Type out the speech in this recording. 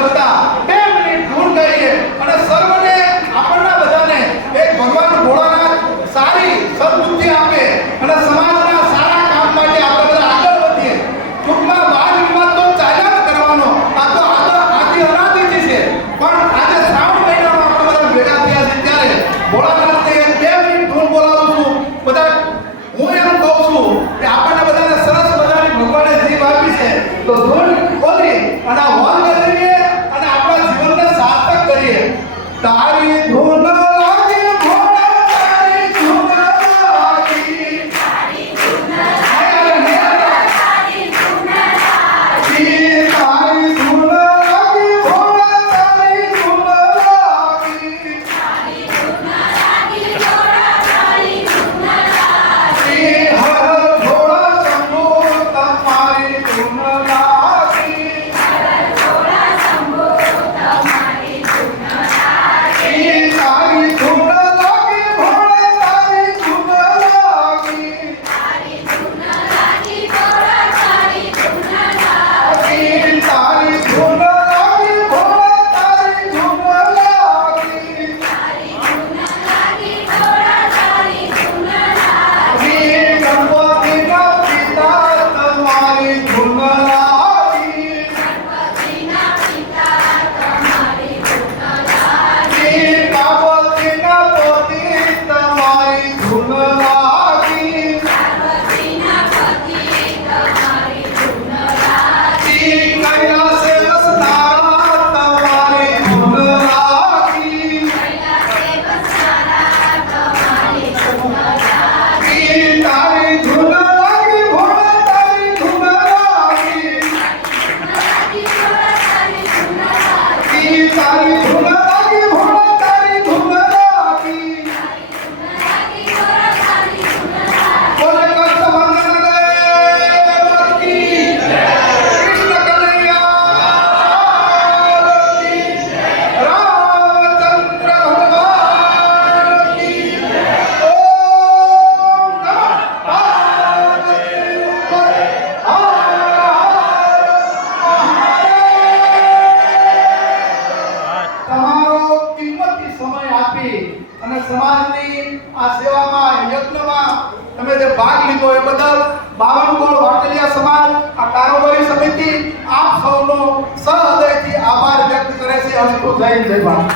કરતા 2 મિનિટ ધૂન ગાઈએ અને સર્વને આપણને બધાને એક ભગવાન ભોળાનાથ સારી સદબુદ્ધિ આપે અને સમાજના સારા કામ માટે આપણે બધા આગળ વધીએ. ટૂંકમાં વાદ વિવાદ તો ચાલ્યા જ કરવાનો, આ તો આદિ અનાદિથી છે, પણ આજે શ્રાવણ મહિનામાં આપણે બધા ભેગા થયા છે ત્યારે ભોળાનાથને 2 મિનિટ ધૂન બોલાવું છું. બધા હું એમ કહું છું કે આપણને બધાને સરસ મજાની ભગવાને જીવ આપી છે, તો ધૂન બોલી અને આ હોલ કરીએ અને આપણા જીવનને સાર્થક કરીએ. તારી ધૂન લાગે ભોળા, તારી ધૂન લાગે, તારી ધૂન લાગે, તારી ધૂન લાગે, તારી ધૂન લાગે ભોળા, તારી ધૂન લાગે, તારી ધૂન લાગે ભોળા, તારી ધૂન લાગે, હર ભોળા શંભો તમારી ધૂન લાગે, હર ભોળા શંભો તમારી ધૂન લાગે, તારી ધૂન લાગે ભોળા, તારી ધૂન લાગે, તારી ધૂન લાગે ભોળા, તારી ધૂન લાગે, તારી ધૂન લાગે ભોળા, તારી ધૂન લાગે, તારી ધૂન લાગે ભોળા, તારી ધૂન લાગે, ગણપતિના પિતા તમારી ધૂન લાગે, ગણપતિના પિતા તમારી ધૂન લાગે, પાર્વતીના પતિ તમારી ધૂન લાગે, પાર્વતીના પતિ તમારી ધૂન લાગે, કૈલાસે વસનારા તમારી ધૂન લાગે, કૈલાસે વસનારા તમારી ધૂન લાગે, તારી ધૂન લાગે ભોળા, તારી ધૂન લાગે, તારી ધૂન લાગે ભોળા, તારી ધૂન લાગે, બોલે કષ્ટભંજન દેવ કી જય, કૃષ્ણ કનૈયા કી જય, રામચંદ્ર ભગવાન કી જય. ઓમ નમઃ પાર્વતી પતે, હર તમારો કિંમતી સમય આપી અને સમાજની આ સેવામાં યજ્ઞમાં તમે જે ભાગ લીધો એ બદલ બાવનગોળ વાટલિયા સમાજ, આ કારોબારી સમિતિ આપ સૌનો સહૃદયથી આભાર વ્યક્ત કરે છે. અસ્તુ જય જય ભારત.